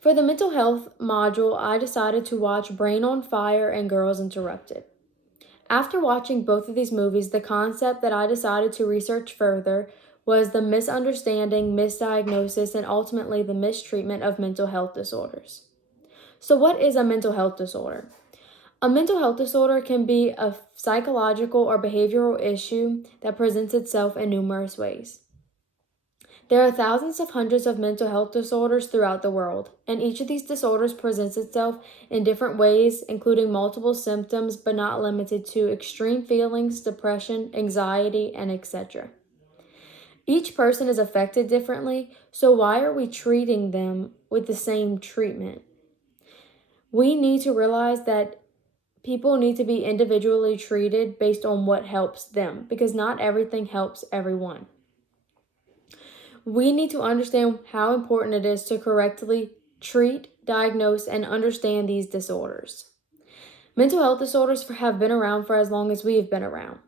For the mental health module, I decided to watch Brain on Fire and Girls Interrupted. After watching both of these movies, the concept that I decided to research further was the misunderstanding, misdiagnosis, and ultimately the mistreatment of mental health disorders. So, what is a mental health disorder? A mental health disorder can be a psychological or behavioral issue that presents itself in numerous ways. There are thousands of hundreds of mental health disorders throughout the world, and each of these disorders presents itself in different ways, including multiple symptoms but not limited to extreme feelings, depression, anxiety, and etc. Each person is affected differently, so why are we treating them with the same treatment? We need to realize that people need to be individually treated based on what helps them, because not everything helps everyone. We need to understand how important it is to correctly treat, diagnose, and understand these disorders. Mental health disorders have been around for as long as we have been around.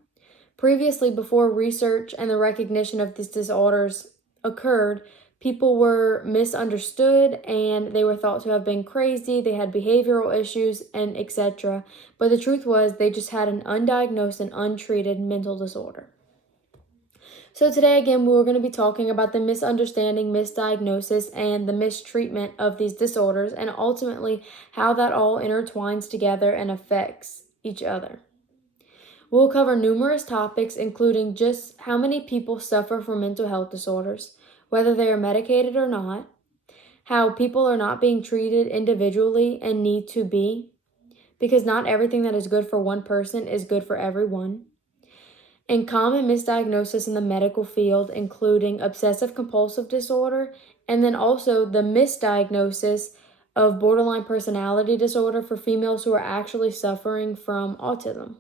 Previously, before research and the recognition of these disorders occurred, people were misunderstood and they were thought to have been crazy, they had behavioral issues, and etc. But the truth was, they just had an undiagnosed and untreated mental disorder. So today, again, we're going to be talking about the misunderstanding, misdiagnosis, and the mistreatment of these disorders, and ultimately how that all intertwines together and affects each other. We'll cover numerous topics, including just how many people suffer from mental health disorders, whether they are medicated or not, how people are not being treated individually and need to be, because not everything that is good for one person is good for everyone, and common misdiagnosis in the medical field, including obsessive compulsive disorder, and then also the misdiagnosis of borderline personality disorder for females who are actually suffering from autism.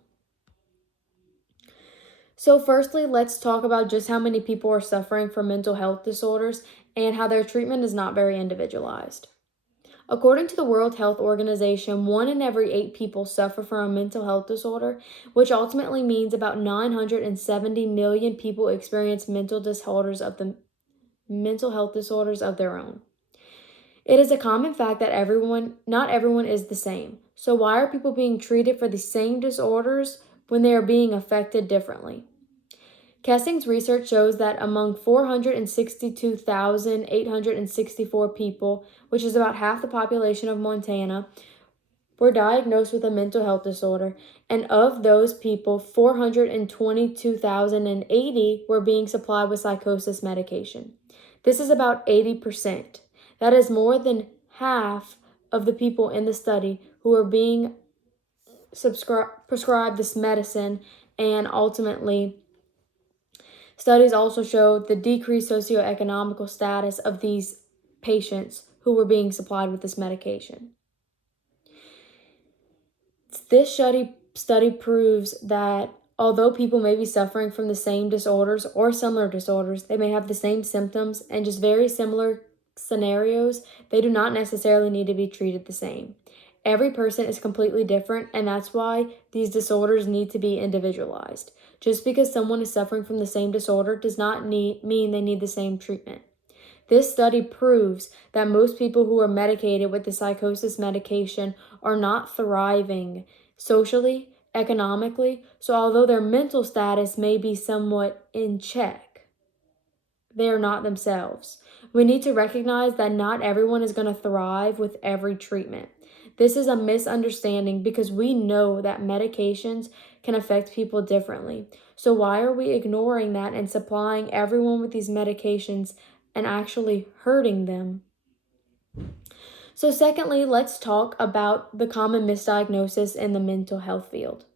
So firstly, let's talk about just how many people are suffering from mental health disorders and how their treatment is not very individualized. According to the World Health Organization, 1 in every 8 people suffer from a mental health disorder, which ultimately means about 970 million people experience mental health disorders of their own. It is a common fact that not everyone is the same. So why are people being treated for the same disorders when they are being affected differently? Kessing's research shows that among 462,864 people, which is about half the population of Montana, were diagnosed with a mental health disorder, and of those people, 422,080 were being supplied with psychosis medication. This is about 80%. That is more than half of the people in the study who are being prescribed this medicine, and ultimately studies also showed the decreased socioeconomical status of these patients who were being supplied with this medication. This study proves that although people may be suffering from the same disorders or similar disorders, they may have the same symptoms and just very similar scenarios, they do not necessarily need to be treated the same. Every person is completely different, and that's why these disorders need to be individualized. Just because someone is suffering from the same disorder does not mean they need the same treatment. This study proves that most people who are medicated with the psychosis medication are not thriving socially, economically, so although their mental status may be somewhat in check, they are not themselves. We need to recognize that not everyone is going to thrive with every treatment. This is a misunderstanding because we know that medications can affect people differently. So why are we ignoring that and supplying everyone with these medications and actually hurting them? So secondly, let's talk about the common misdiagnosis in the mental health field.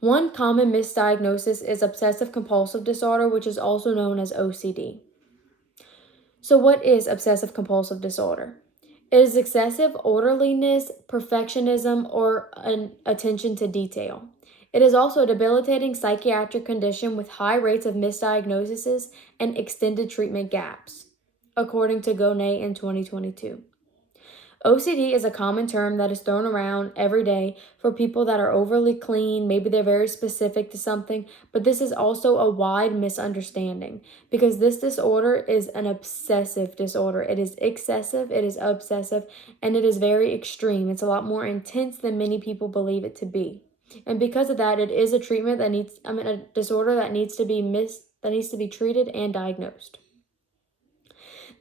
One common misdiagnosis is obsessive compulsive disorder, which is also known as OCD. So what is obsessive compulsive disorder? It is excessive orderliness, perfectionism, or an attention to detail. It is also a debilitating psychiatric condition with high rates of misdiagnoses and extended treatment gaps, according to Gonay in 2022. OCD is a common term that is thrown around every day for people that are overly clean. Maybe they're very specific to something, but this is also a wide misunderstanding because this disorder is an obsessive disorder. It is excessive, it is obsessive, and it is very extreme. It's a lot more intense than many people believe it to be. And because of that, it is a a disorder that needs to be treated and diagnosed.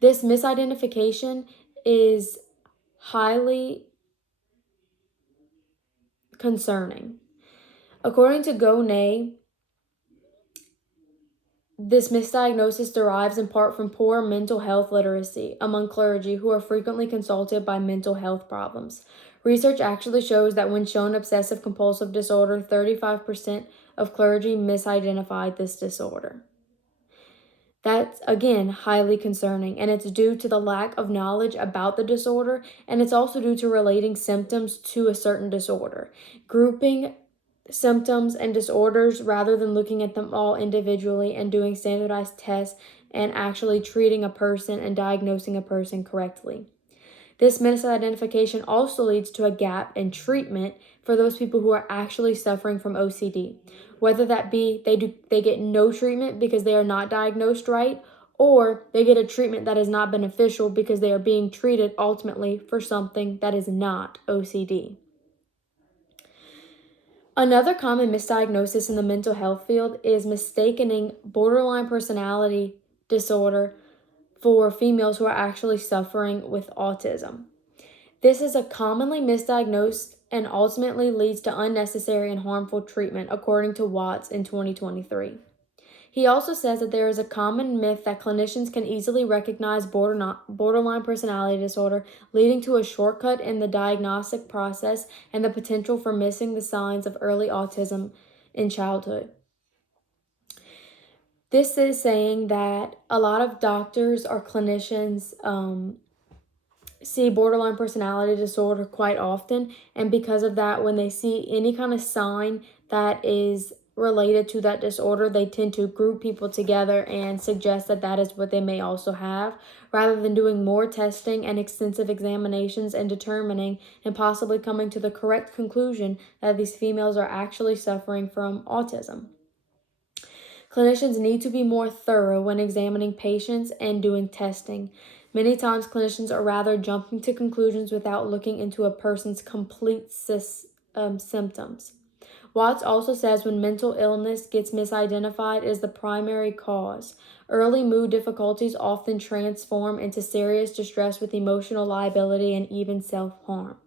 This misidentification is highly concerning. According to Gonay, this misdiagnosis derives in part from poor mental health literacy among clergy who are frequently consulted by mental health problems. Research actually shows that when shown obsessive compulsive disorder, 35% of clergy misidentified this disorder. That's, again, highly concerning, and it's due to the lack of knowledge about the disorder, and it's also due to relating symptoms to a certain disorder. Grouping symptoms and disorders rather than looking at them all individually and doing standardized tests and actually treating a person and diagnosing a person correctly. This misidentification also leads to a gap in treatment for those people who are actually suffering from OCD, whether that be they get no treatment because they are not diagnosed right, or they get a treatment that is not beneficial because they are being treated ultimately for something that is not OCD. Another common misdiagnosis in the mental health field is mistaking borderline personality disorder for females who are actually suffering with autism. This is a commonly misdiagnosed and ultimately leads to unnecessary and harmful treatment, according to Watts in 2023. He also says that there is a common myth that clinicians can easily recognize borderline personality disorder, leading to a shortcut in the diagnostic process and the potential for missing the signs of early autism in childhood. This is saying that a lot of doctors or clinicians see borderline personality disorder quite often, and because of that, when they see any kind of sign that is related to that disorder, they tend to group people together and suggest that that is what they may also have, rather than doing more testing and extensive examinations and determining and possibly coming to the correct conclusion that these females are actually suffering from autism. Clinicians need to be more thorough when examining patients and doing testing. Many times, clinicians are rather jumping to conclusions without looking into a person's complete symptoms. Watts also says when mental illness gets misidentified as the primary cause, early mood difficulties often transform into serious distress with emotional liability and even self-harm.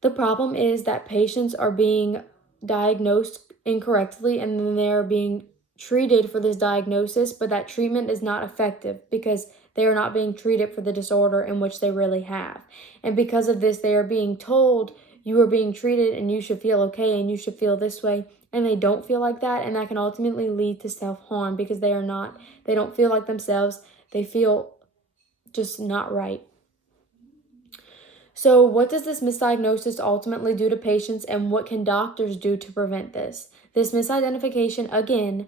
The problem is that patients are being diagnosed incorrectly and then they're being treated for this diagnosis, but that treatment is not effective because they are not being treated for the disorder in which they really have. And because of this, they are being told you are being treated and you should feel okay and you should feel this way, and they don't feel like that, and that can ultimately lead to self-harm because they don't feel like themselves. They feel just not right. So what does this misdiagnosis ultimately do to patients, and what can doctors do to prevent this? This misidentification, again,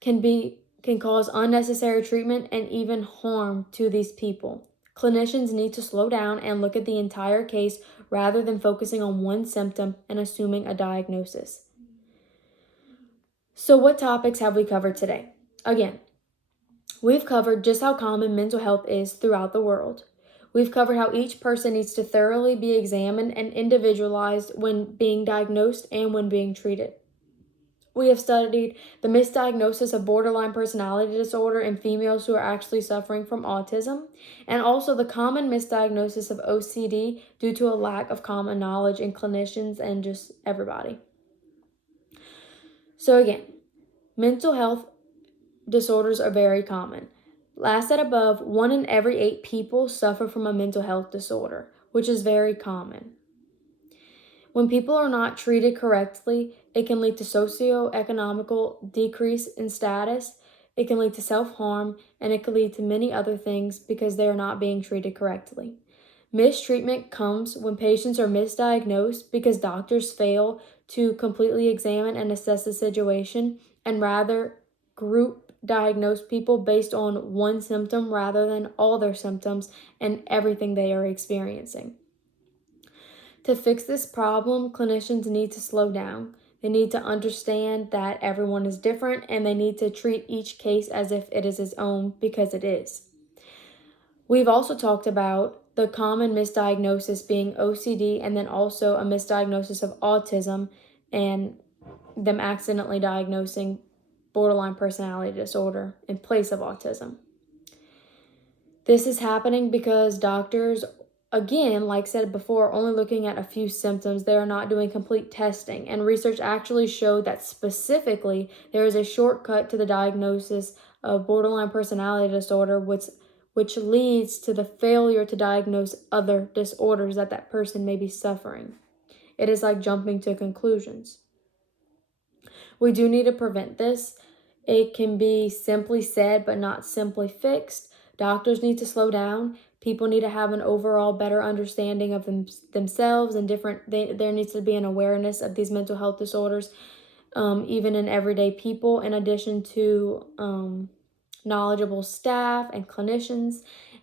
can cause unnecessary treatment and even harm to these people. Clinicians need to slow down and look at the entire case rather than focusing on one symptom and assuming a diagnosis. So what topics have we covered today? Again, we've covered just how common mental health is throughout the world. We've covered how each person needs to thoroughly be examined and individualized when being diagnosed and when being treated. We have studied the misdiagnosis of borderline personality disorder in females who are actually suffering from autism, and also the common misdiagnosis of OCD due to a lack of common knowledge in clinicians and just everybody. So again, mental health disorders are very common. As said above, 1 in every 8 people suffer from a mental health disorder, which is very common. When people are not treated correctly, it can lead to socioeconomical decrease in status, it can lead to self-harm, and it can lead to many other things because they are not being treated correctly. Mistreatment comes when patients are misdiagnosed because doctors fail to completely examine and assess the situation and rather group diagnose people based on one symptom rather than all their symptoms and everything they are experiencing. To fix this problem, clinicians need to slow down. They need to understand that everyone is different and they need to treat each case as if it is its own, because it is. We've also talked about the common misdiagnosis being OCD and then also a misdiagnosis of autism and them accidentally diagnosing borderline personality disorder in place of autism. This is happening because doctors, again, like said before, are only looking at a few symptoms. They are not doing complete testing. And research actually showed that specifically there is a shortcut to the diagnosis of borderline personality disorder, which leads to the failure to diagnose other disorders that person may be suffering. It is like jumping to conclusions. We do need to prevent this. It can be simply said, but not simply fixed. Doctors need to slow down. People need to have an overall better understanding of themselves and there needs to be an awareness of these mental health disorders, even in everyday people, in addition to knowledgeable staff and clinicians.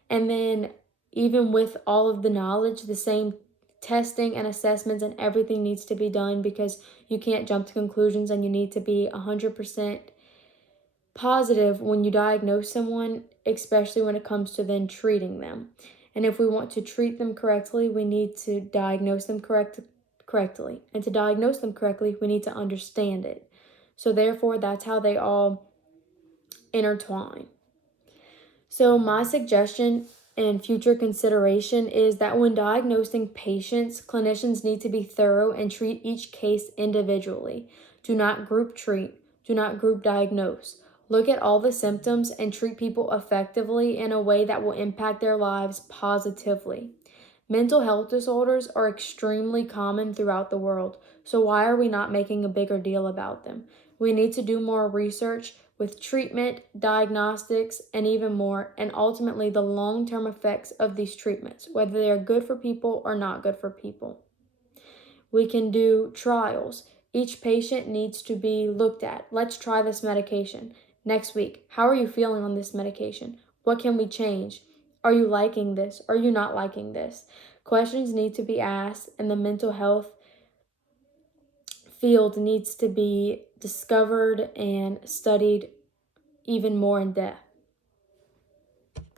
And then even with all of the knowledge, the same testing and assessments and everything needs to be done, because you can't jump to conclusions and you need to be 100% positive when you diagnose someone, especially when it comes to then treating them. And if we want to treat them correctly, we need to diagnose them correctly. And to diagnose them correctly, we need to understand it. So therefore, that's how they all intertwine. So my suggestion and future consideration is that when diagnosing patients, clinicians need to be thorough and treat each case individually. Do not group treat. Do not group diagnose. Look at all the symptoms and treat people effectively in a way that will impact their lives positively. Mental health disorders are extremely common throughout the world, so why are we not making a bigger deal about them? We need to do more research with treatment, diagnostics, and even more, and ultimately the long-term effects of these treatments, whether they are good for people or not good for people. We can do trials. Each patient needs to be looked at. Let's try this medication. Next week, how are you feeling on this medication? What can we change? Are you liking this? Are you not liking this? Questions need to be asked, and the mental health field needs to be discovered and studied even more in depth.